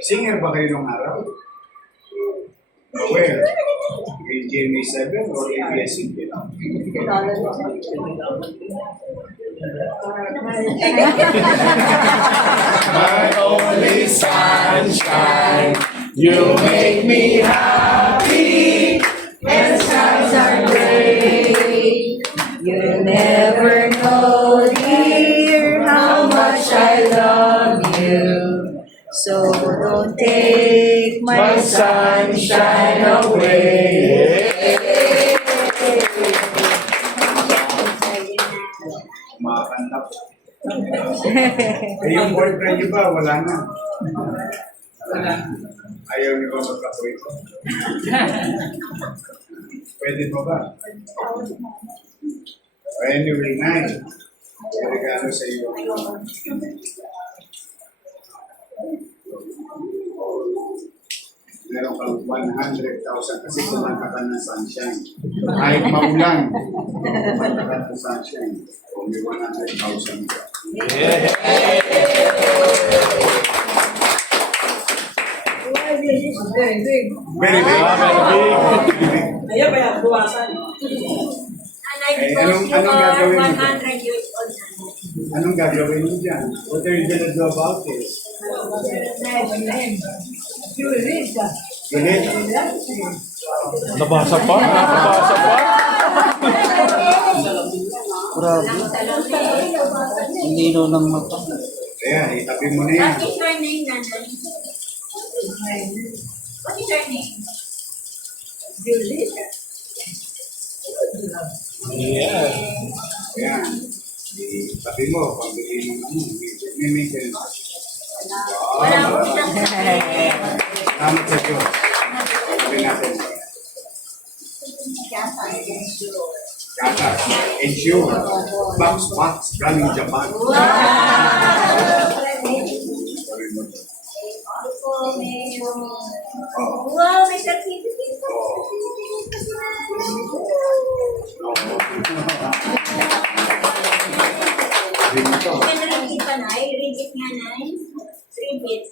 Singer ba kayo nung araw? Where? In GMA 7 or ABS-CBN? My only sunshine, you make me happy when skies are gray. You never know, dear, how much I love you. So don't take my sunshine away. Makakanta po. Eh, yung boyfriend niyo ba? Wala na. Ayaw niyo ba magkapoy ko? Pwede mo ba? Anyway, Nay, regalo sa iyo. Meron kang 100,000 kasi kumanta ka ng sunshine. Kahit maulan, kumanta ka ng sunshine. Kung may 100,000 ka. This is very big. Very big. Ayaw ba yung buwasan? Eh, anong gagawin mo? 100 years old na. Anong gagawin mo dyan? What are you gonna do about it? Ulit? Nabasa pa? Nabasa pa? Grabe. Ang lino ng mata. Kaya, itabi mo na yan. What is your name, Nanay? What is your name? Yeah. Ayan. Itabi mo, pambili mo na mo. May maintenance. Wala ko siyang Salamat sa Diyos. Itabi natin. Gatas. Ensure. Box. Galing Japan. Wow, may certificate po. Yan ringgit pa, Nay. Ringgit nga, Nay. Ringgit.